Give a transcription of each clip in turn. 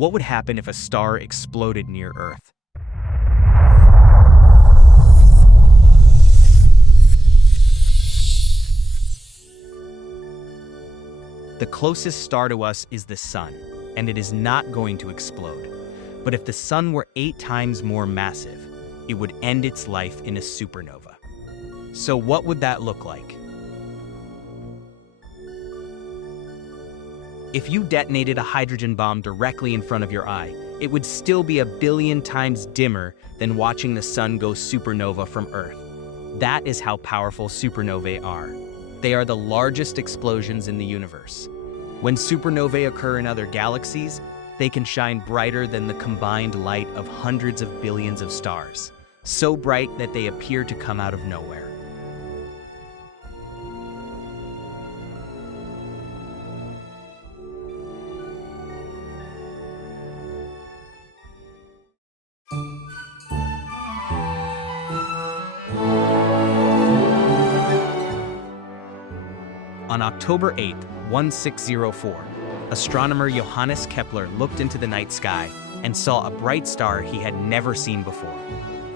What would happen if a star exploded near Earth? The closest star to us is the Sun, and it is not going to explode. But if the Sun were 8 times more massive, it would end its life in a supernova. So what would that look like? If you detonated a hydrogen bomb directly in front of your eye, it would still be 1 billion times dimmer than watching the Sun go supernova from Earth. That is how powerful supernovae are. They are the largest explosions in the universe. When supernovae occur in other galaxies, they can shine brighter than the combined light of hundreds of billions of stars, so bright that they appear to come out of nowhere. On October 8, 1604, astronomer Johannes Kepler looked into the night sky and saw a bright star he had never seen before.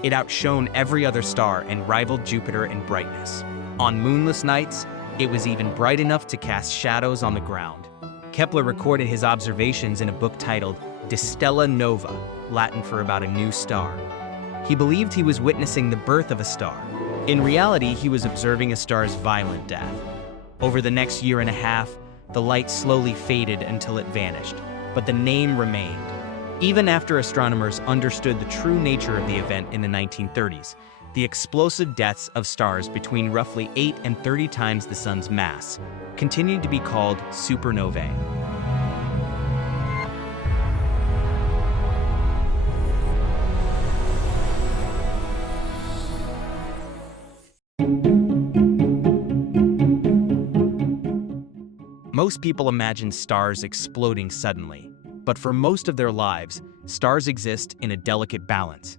It outshone every other star and rivaled Jupiter in brightness. On moonless nights, it was even bright enough to cast shadows on the ground. Kepler recorded his observations in a book titled De Stella Nova, Latin for about a new star. He believed he was witnessing the birth of a star. In reality, he was observing a star's violent death. Over the next year and a half, the light slowly faded until it vanished, but the name remained. Even after astronomers understood the true nature of the event in the 1930s, the explosive deaths of stars between roughly 8 and 30 times the Sun's mass continued to be called supernovae. Most people imagine stars exploding suddenly, but for most of their lives, stars exist in a delicate balance.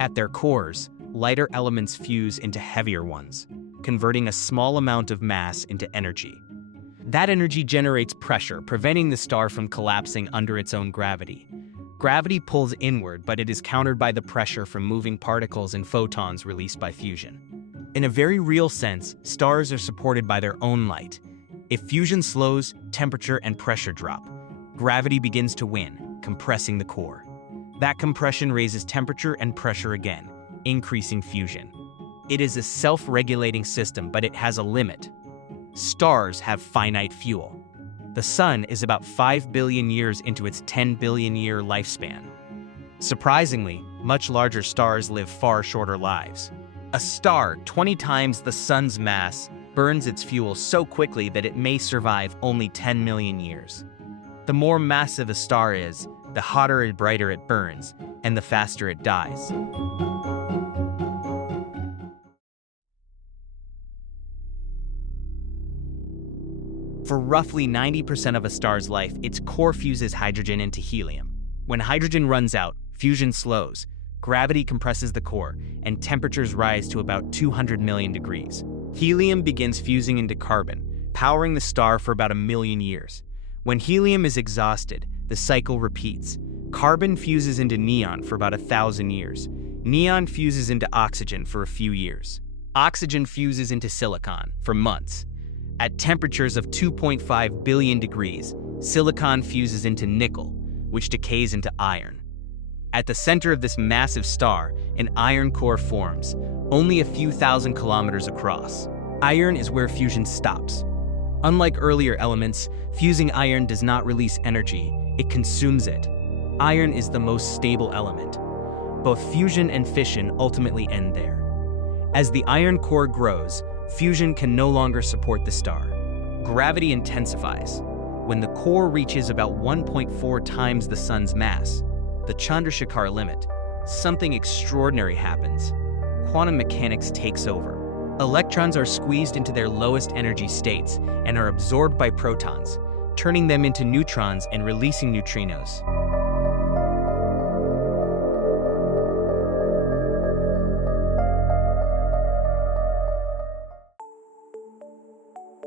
At their cores, lighter elements fuse into heavier ones, converting a small amount of mass into energy. That energy generates pressure, preventing the star from collapsing under its own gravity. Gravity pulls inward, but it is countered by the pressure from moving particles and photons released by fusion. In a very real sense, stars are supported by their own light. If fusion slows, temperature and pressure drop. Gravity begins to win, compressing the core. That compression raises temperature and pressure again, increasing fusion. It is a self-regulating system, but it has a limit. Stars have finite fuel. The Sun is about 5 billion years into its 10 billion year lifespan. Surprisingly, much larger stars live far shorter lives. A star 20 times the Sun's mass burns its fuel so quickly that it may survive only 10 million years. The more massive a star is, the hotter and brighter it burns, and the faster it dies. For roughly 90% of a star's life, its core fuses hydrogen into helium. When hydrogen runs out, fusion slows, gravity compresses the core, and temperatures rise to about 200 million degrees. Helium begins fusing into carbon, powering the star for about 1 million years. When helium is exhausted, the cycle repeats. Carbon fuses into neon for about 1,000 years. Neon fuses into oxygen for a few years. Oxygen fuses into silicon for months. At temperatures of 2.5 billion degrees, silicon fuses into nickel, which decays into iron. At the center of this massive star, an iron core forms, only a few thousand kilometers across. Iron is where fusion stops. Unlike earlier elements, fusing iron does not release energy, it consumes it. Iron is the most stable element. Both fusion and fission ultimately end there. As the iron core grows, fusion can no longer support the star. Gravity intensifies. When the core reaches about 1.4 times the Sun's mass, the Chandrasekhar limit, something extraordinary happens. Quantum mechanics takes over. Electrons are squeezed into their lowest energy states and are absorbed by protons, turning them into neutrons and releasing neutrinos.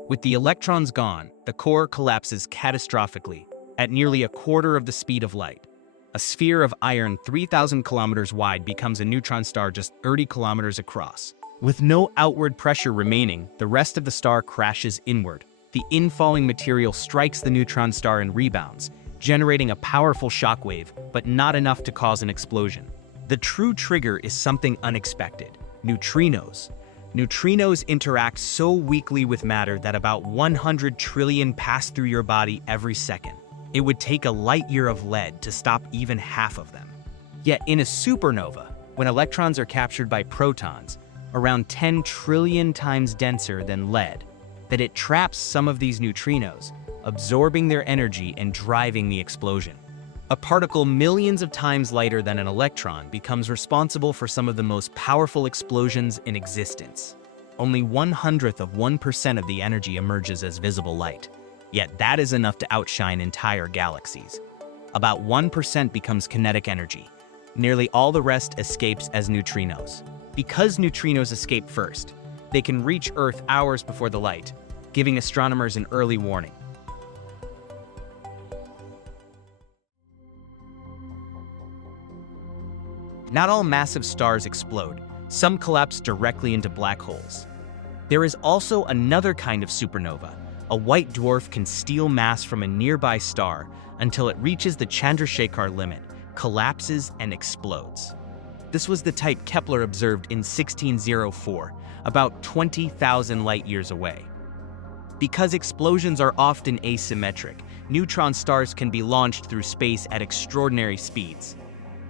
With the electrons gone, the core collapses catastrophically, at nearly a quarter of the speed of light. A sphere of iron 3,000 kilometers wide becomes a neutron star just 30 kilometers across. With no outward pressure remaining, the rest of the star crashes inward. The infalling material strikes the neutron star and rebounds, generating a powerful shockwave, but not enough to cause an explosion. The true trigger is something unexpected: neutrinos. Neutrinos interact so weakly with matter that about 100 trillion pass through your body every second. It would take a light year of lead to stop even half of them. Yet in a supernova, when electrons are captured by protons, around 10 trillion times denser than lead, that it traps some of these neutrinos, absorbing their energy and driving the explosion. A particle millions of times lighter than an electron becomes responsible for some of the most powerful explosions in existence. Only 1/100% of the energy emerges as visible light, yet that is enough to outshine entire galaxies. About 1% becomes kinetic energy. Nearly all the rest escapes as neutrinos. Because neutrinos escape first, they can reach Earth hours before the light, giving astronomers an early warning. Not all massive stars explode. Some collapse directly into black holes. There is also another kind of supernova. A white dwarf can steal mass from a nearby star until it reaches the Chandrasekhar limit, collapses, and explodes. This was the type Kepler observed in 1604, about 20,000 light-years away. Because explosions are often asymmetric, neutron stars can be launched through space at extraordinary speeds.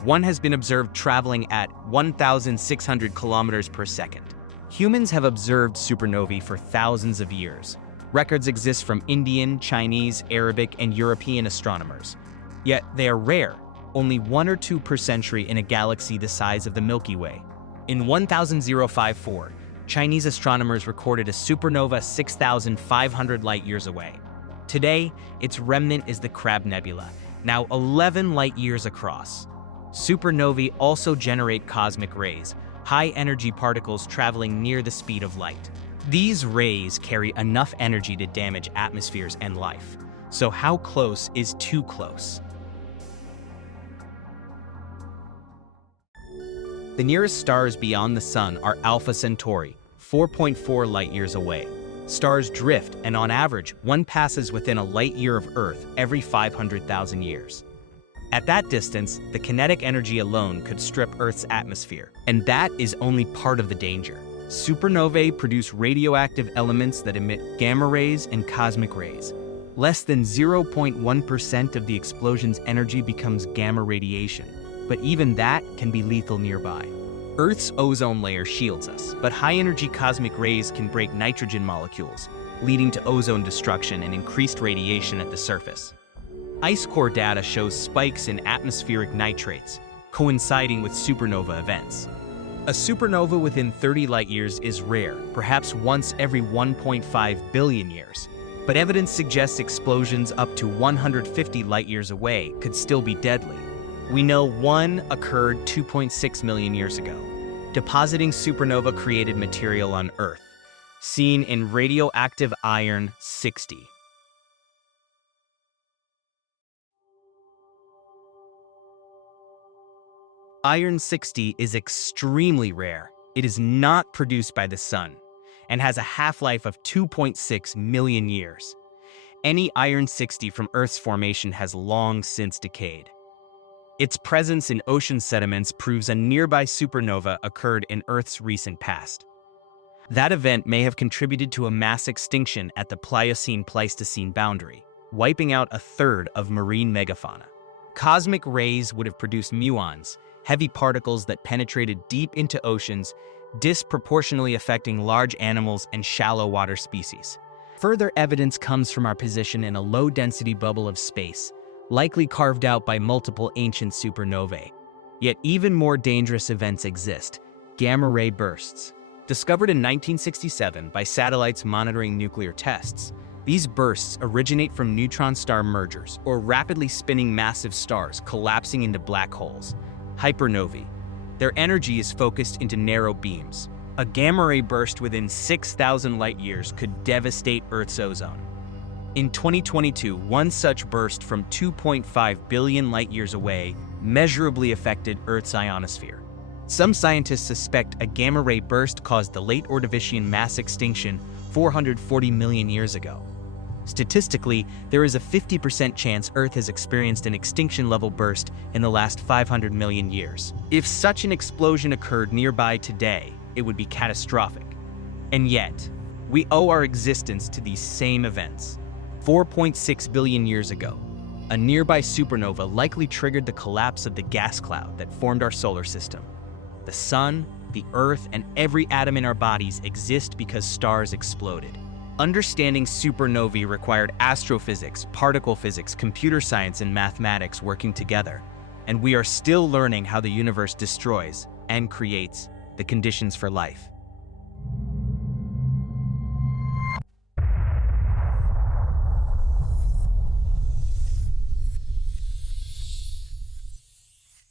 One has been observed traveling at 1,600 kilometers per second. Humans have observed supernovae for thousands of years. Records exist from Indian, Chinese, Arabic, and European astronomers. Yet they are rare, only 1 or 2 per century in a galaxy the size of the Milky Way. In 1054, Chinese astronomers recorded a supernova 6,500 light-years away. Today, its remnant is the Crab Nebula, now 11 light-years across. Supernovae also generate cosmic rays, high-energy particles traveling near the speed of light. These rays carry enough energy to damage atmospheres and life. So how close is too close? The nearest stars beyond the Sun are Alpha Centauri, 4.4 light-years away. Stars drift, and on average, one passes within a light-year of Earth every 500,000 years. At that distance, the kinetic energy alone could strip Earth's atmosphere, and that is only part of the danger. Supernovae produce radioactive elements that emit gamma rays and cosmic rays. Less than 0.1% of the explosion's energy becomes gamma radiation, but even that can be lethal nearby. Earth's ozone layer shields us, but high-energy cosmic rays can break nitrogen molecules, leading to ozone destruction and increased radiation at the surface. Ice core data shows spikes in atmospheric nitrates, coinciding with supernova events. A supernova within 30 light-years is rare, perhaps once every 1.5 billion years. But evidence suggests explosions up to 150 light-years away could still be deadly. We know one occurred 2.6 million years ago, depositing supernova-created material on Earth, seen in radioactive iron 60. Iron 60 is extremely rare. It is not produced by the Sun and has a half-life of 2.6 million years. Any iron 60 from Earth's formation has long since decayed. Its presence in ocean sediments proves a nearby supernova occurred in Earth's recent past. That event may have contributed to a mass extinction at the Pliocene-Pleistocene boundary, wiping out a third of marine megafauna. Cosmic rays would have produced muons, heavy particles that penetrated deep into oceans, disproportionately affecting large animals and shallow water species. Further evidence comes from our position in a low-density bubble of space, likely carved out by multiple ancient supernovae. Yet even more dangerous events exist: gamma-ray bursts. Discovered in 1967 by satellites monitoring nuclear tests, these bursts originate from neutron star mergers, or rapidly spinning massive stars collapsing into black holes, hypernovae. Their energy is focused into narrow beams. A gamma-ray burst within 6,000 light-years could devastate Earth's ozone. In 2022, one such burst from 2.5 billion light-years away measurably affected Earth's ionosphere. Some scientists suspect a gamma-ray burst caused the late Ordovician mass extinction 440 million years ago. Statistically, there is a 50% chance Earth has experienced an extinction-level burst in the last 500 million years. If such an explosion occurred nearby today, it would be catastrophic. And yet, we owe our existence to these same events. 4.6 billion years ago, a nearby supernova likely triggered the collapse of the gas cloud that formed our solar system. The sun, the Earth, and every atom in our bodies exist because stars exploded. Understanding supernovae required astrophysics, particle physics, computer science, and mathematics working together, and we are still learning how the universe destroys and creates the conditions for life.